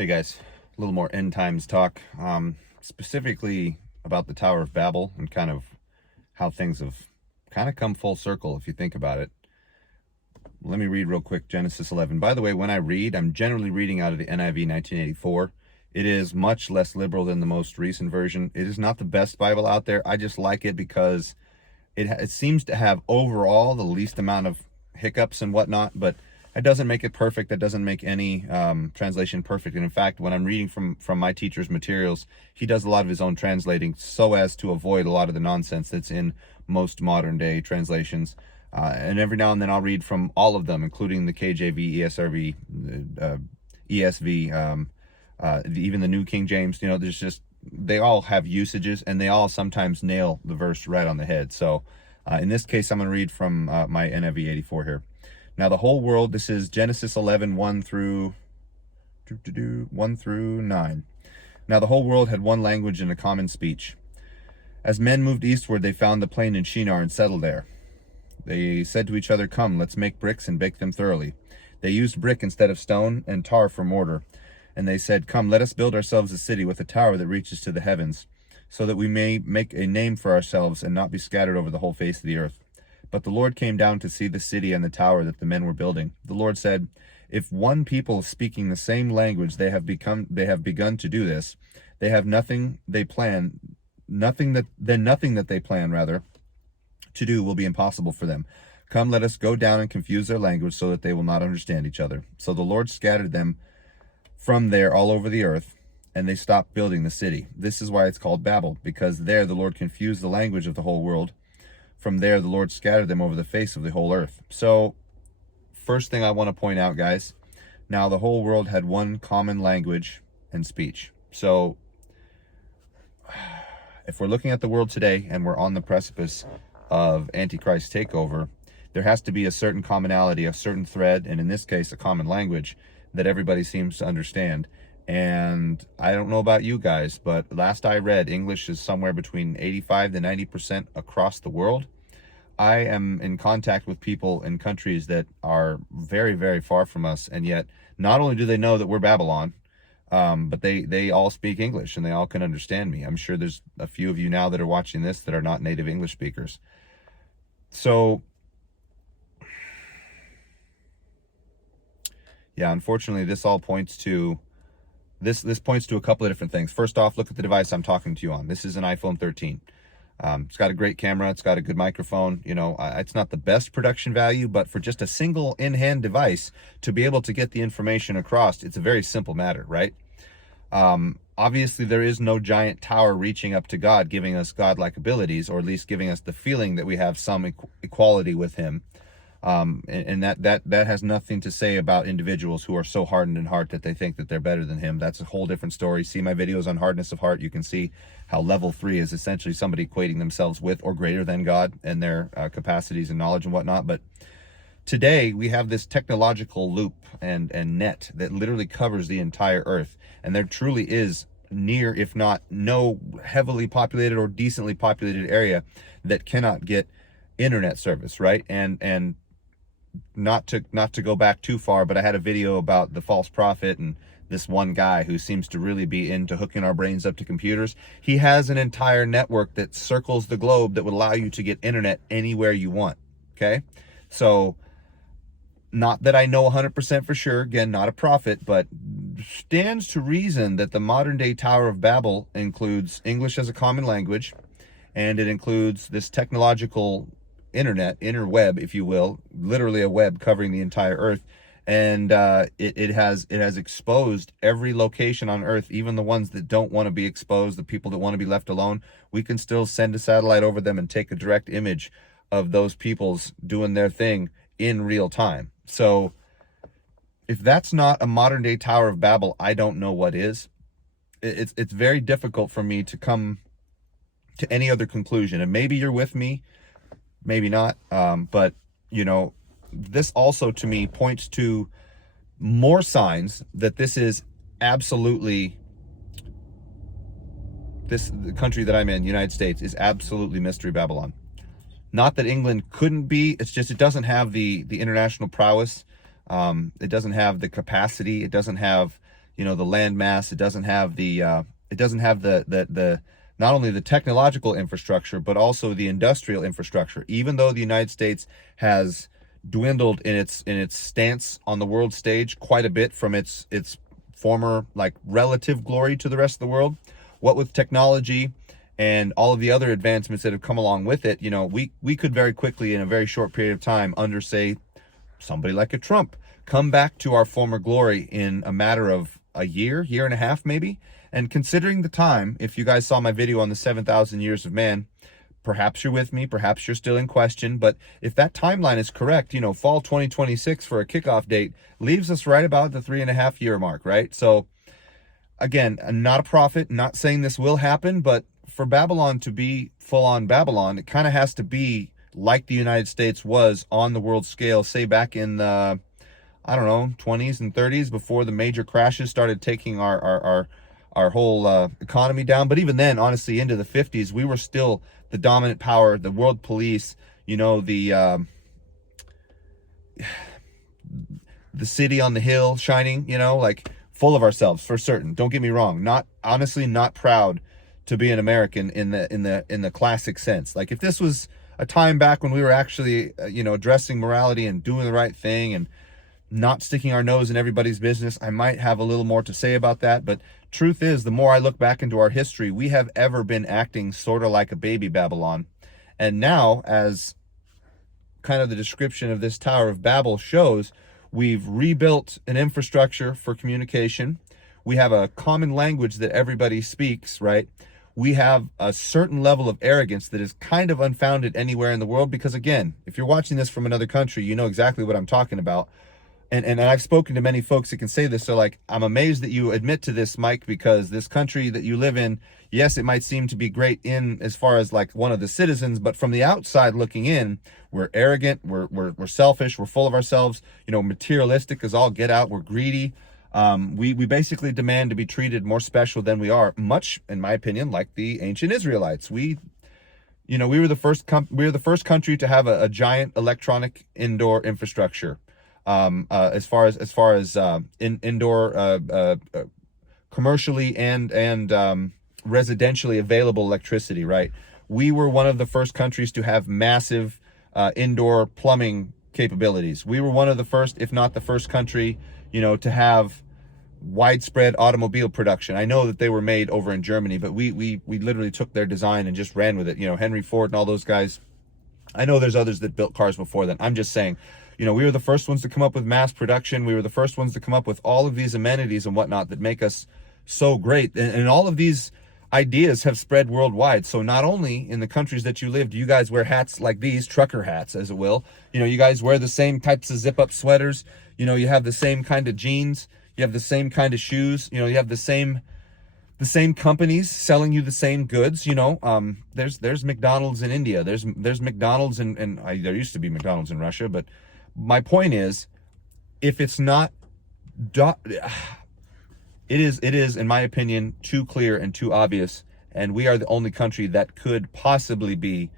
Hey guys, a little more end times talk, specifically about the Tower of Babel and kind of how things have kind of come full circle if you think about it. Let me read real quick Genesis 11. By the way, when I read, I'm generally reading out of the NIV 1984. It is much less liberal than the most recent version. It is not the best Bible out there. I just like it because it seems to have overall the least amount of hiccups and whatnot, but that doesn't make it perfect. That doesn't make any translation perfect. And in fact, when I'm reading from my teacher's materials, he does a lot of his own translating so as to avoid a lot of the nonsense that's in most modern day translations. And every now and then I'll read from all of them, including the KJV, ESRV, ESV, even the New King James. There's just, they all have usages and they all sometimes nail the verse right on the head. So in this case, I'm going to read from my NIV 84 here. Now the whole world, this is Genesis 11, 1 through 9. Now the whole world had one language and a common speech. As men moved eastward, they found the plain in Shinar and settled there. They said to each other, "Come, let's make bricks and bake them thoroughly." They used brick instead of stone and tar for mortar. And they said, "Come, let us build ourselves a city with a tower that reaches to the heavens, so that we may make a name for ourselves and not be scattered over the whole face of the earth." But the Lord came down to see the city and the tower that the men were building. The Lord said, "If one people speaking the same language they have begun to do this, they have nothing that they plan to do will be impossible for them. Come, let us go down and confuse their language so that they will not understand each other." So the Lord scattered them from there all over the earth, and they stopped building the city. This is why it's called Babel, because there the Lord confused the language of the whole world. From there the Lord scattered them over the face of the whole earth. So first thing I want to point out, guys, now the whole world had one common language and speech. So if we're looking at the world today and we're on the precipice of antichrist takeover, there has to be a certain commonality, a certain thread, and in this case a common language that everybody seems to understand. And I don't know about you guys, but last I read, English is somewhere between 85 to 90% across the world. I am in contact with people in countries that are very, very far from us, and yet not only do they know that we're Babylon, but they all speak English and they all can understand me. I'm sure there's a few of you now that are watching this that are not native English speakers. So yeah, unfortunately, this all points to this points to a couple of different things. First off, look at the device I'm talking to you on. This is an iPhone 13. It's got a great camera. It's got a good microphone. It's not the best production value, but for just a single in-hand device to be able to get the information across, it's a very simple matter, right? Obviously, there is no giant tower reaching up to God, giving us godlike abilities, or at least giving us the feeling that we have some equality with him. And that has nothing to say about individuals who are so hardened in heart that they think that they're better than him. That's a whole different story. See my videos on hardness of heart. You can see how level 3 is essentially somebody equating themselves with or greater than God and their capacities and knowledge and whatnot. But today we have this technological loop and net that literally covers the entire earth. And there truly is near, if not no, heavily populated or decently populated area that cannot get internet service, right? And not to go back too far, but I had a video about the false prophet and this one guy who seems to really be into hooking our brains up to computers. He has an entire network that circles the globe that would allow you to get internet anywhere you want. Okay, so not that I know 100% for sure, again, not a prophet, but stands to reason that the modern day Tower of Babel includes English as a common language, and it includes this technological interweb, if you will, literally a web covering the entire earth. And it has exposed every location on earth, even the ones that don't want to be exposed, the people that want to be left alone. We can still send a satellite over them and take a direct image of those peoples doing their thing in real time. So if that's not a modern day Tower of Babel, I don't know what is. It's very difficult for me to come to any other conclusion. And maybe you're with me, maybe not, but this also to me points to more signs that this is absolutely, the country that I'm in, United States, is absolutely Mystery Babylon. Not that England couldn't be, it's just it doesn't have the international prowess. It doesn't have the capacity. It doesn't have you know, the land mass. It doesn't have the not only the technological infrastructure, but also the industrial infrastructure. Even though the United States has dwindled in its stance on the world stage quite a bit from its former like relative glory to the rest of the world, what with technology and all of the other advancements that have come along with it, you know, we could very quickly in a very short period of time under, say, somebody like a Trump, come back to our former glory in a matter of a year and a half maybe. And considering the time, if you guys saw my video on the 7,000 years of man, perhaps you're with me, perhaps you're still in question, but if that timeline is correct, you know, fall 2026 for a kickoff date leaves us right about the 3.5 year mark, right? So again, I'm not a prophet, not saying this will happen, but for Babylon to be full on Babylon, it kind of has to be like the United States was on the world scale, say back in the, I don't know, 20s and 30s, before the major crashes started taking our whole economy down. But even then, honestly, into the 50s, we were still the dominant power, the world police, you know, the city on the hill shining, you know, like full of ourselves for certain. Don't get me wrong. Not honestly, not proud to be an American in the classic sense. Like if this was a time back when we were actually, you know, addressing morality and doing the right thing and not sticking our nose in everybody's business, I might have a little more to say about that. But truth is, the more I look back into our history, we have ever been acting sort of like a baby Babylon. And now, as kind of the description of this Tower of Babel shows, we've rebuilt an infrastructure for communication. We have a common language that everybody speaks, right? We have a certain level of arrogance that is kind of unfounded anywhere in the world, because again, if you're watching this from another country, you know exactly what I'm talking about. And I've spoken to many folks that can say this. So like, I'm amazed that you admit to this, Mike, because this country that you live in, yes, it might seem to be great in as far as like one of the citizens, but from the outside looking in, we're arrogant, we're selfish, we're full of ourselves, you know, materialistic as all get out, we're greedy. We basically demand to be treated more special than we are, much, in my opinion, like the ancient Israelites. We were the first country to have a giant electronic indoor infrastructure. As far as indoor commercially and residentially available electricity, right? We were one of the first countries to have massive indoor plumbing capabilities. We were one of the first, if not the first country, you know, to have widespread automobile production. I know that they were made over in Germany, but we literally took their design and just ran with it. You know, Henry Ford and all those guys. I know there's others that built cars before then. I'm just saying, you know, we were the first ones to come up with mass production. We were the first ones to come up with all of these amenities and whatnot that make us so great. And all of these ideas have spread worldwide. So not only in the countries that you live, do you guys wear hats like these, trucker hats, as it will. You know, you guys wear the same types of zip-up sweaters. You know, you have the same kind of jeans. You have the same kind of shoes. You know, you have the same companies selling you the same goods. You know, there's McDonald's in India. There's McDonald's and there used to be McDonald's in Russia, but my point is, if it's not, it is, in my opinion, too clear and too obvious, and we are the only country that could possibly be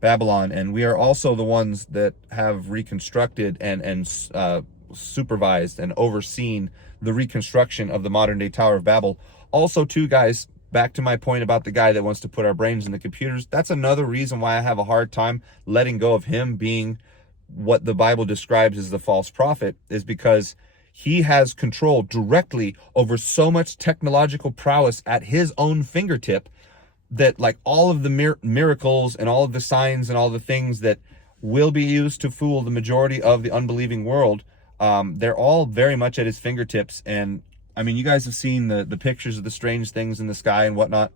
Babylon, and we are also the ones that have reconstructed and supervised and overseen the reconstruction of the modern day Tower of Babel. Also, too, guys, back to my point about the guy that wants to put our brains in the computers, that's another reason why I have a hard time letting go of him being what the Bible describes as the false prophet, is because he has control directly over so much technological prowess at his own fingertip that like all of the miracles and all of the signs and all the things that will be used to fool the majority of the unbelieving world, they're all very much at his fingertips. And I mean, you guys have seen the pictures of the strange things in the sky and whatnot.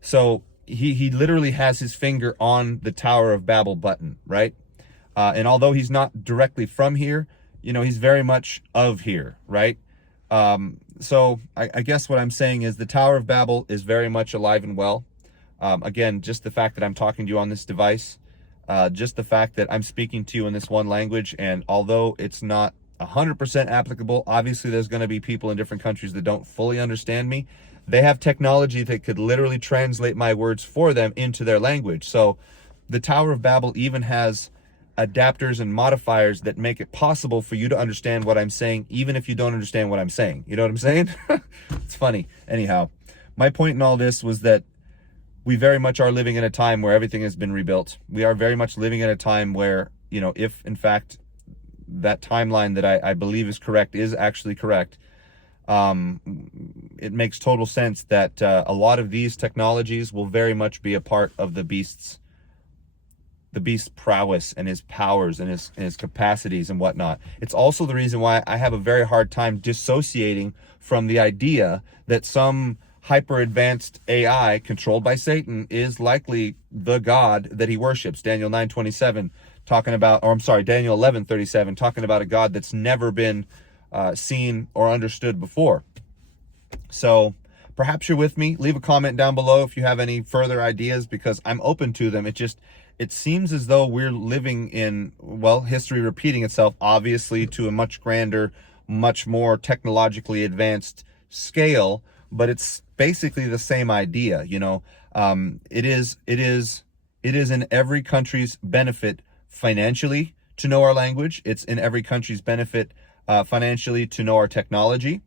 So he literally has his finger on the Tower of Babel button, right? And although he's not directly from here, you know, he's very much of here, right? So I guess what I'm saying is the Tower of Babel is very much alive and well. Again, just the fact that I'm talking to you on this device, just the fact that I'm speaking to you in this one language, and although it's not 100% applicable, obviously there's going to be people in different countries that don't fully understand me. They have technology that could literally translate my words for them into their language. So the Tower of Babel even has adapters and modifiers that make it possible for you to understand what I'm saying, even if you don't understand what I'm saying. You know what I'm saying? It's funny. Anyhow, my point in all this was that we very much are living in a time where everything has been rebuilt. We are very much living in a time where, you know, if in fact that timeline that I believe is correct is actually correct, it makes total sense that a lot of these technologies will very much be a part of the beast's prowess and his powers and his capacities and whatnot. It's also the reason why I have a very hard time dissociating from the idea that some hyper advanced AI controlled by Satan is likely the God that he worships. Daniel 9:27 talking about, or I'm sorry, Daniel 11:37 talking about a God that's never been seen or understood before. So perhaps you're with me. Leave a comment down below if you have any further ideas, because I'm open to them. It seems as though we're living in, well, history repeating itself, obviously to a much grander, much more technologically advanced scale, but it's basically the same idea. You know, it is in every country's benefit financially to know our language. It's in every country's benefit financially to know our technology.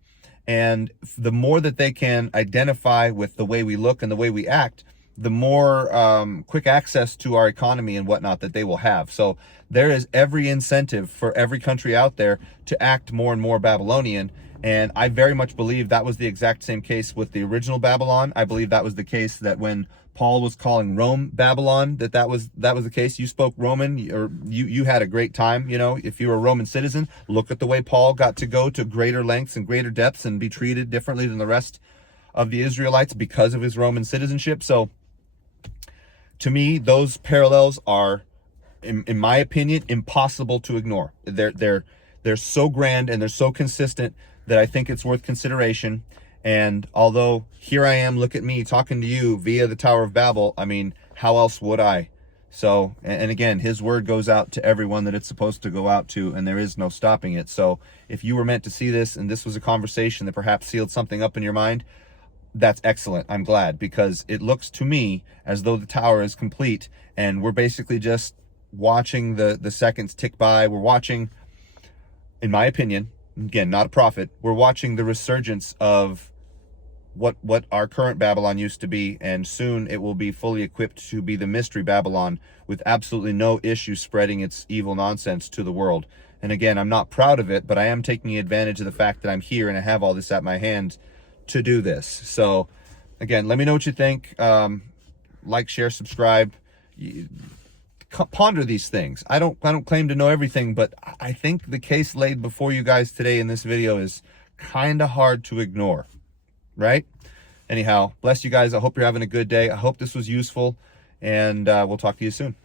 And the more that they can identify with the way we look and the way we act, the more quick access to our economy and whatnot that they will have. So there is every incentive for every country out there to act more and more Babylonian. And I very much believe that was the exact same case with the original Babylon. I believe that was the case that when Paul was calling Rome Babylon, that was the case. You spoke Roman, or you had a great time. You know, if you were a Roman citizen, look at the way Paul got to go to greater lengths and greater depths and be treated differently than the rest of the Israelites because of his Roman citizenship. So to me, those parallels are, in my opinion, impossible to ignore. They're so grand and they're so consistent that I think it's worth consideration. And although here I am, look at me talking to you via the Tower of Babel, I mean, how else would I? So, and again, his word goes out to everyone that it's supposed to go out to, and there is no stopping it. So if you were meant to see this and this was a conversation that perhaps sealed something up in your mind, that's excellent. I'm glad, because it looks to me as though the tower is complete and we're basically just watching the seconds tick by. We're watching, in my opinion, again, not a prophet, we're watching the resurgence of what our current Babylon used to be, and soon it will be fully equipped to be the mystery Babylon with absolutely no issue spreading its evil nonsense to the world. And again, I'm not proud of it, but I am taking advantage of the fact that I'm here and I have all this at my hand to do this. So again, let me know what you think. Like, share, subscribe, ponder these things. I don't claim to know everything, but I think the case laid before you guys today in this video is kind of hard to ignore, right? Anyhow, bless you guys. I hope you're having a good day. I hope this was useful, and we'll talk to you soon.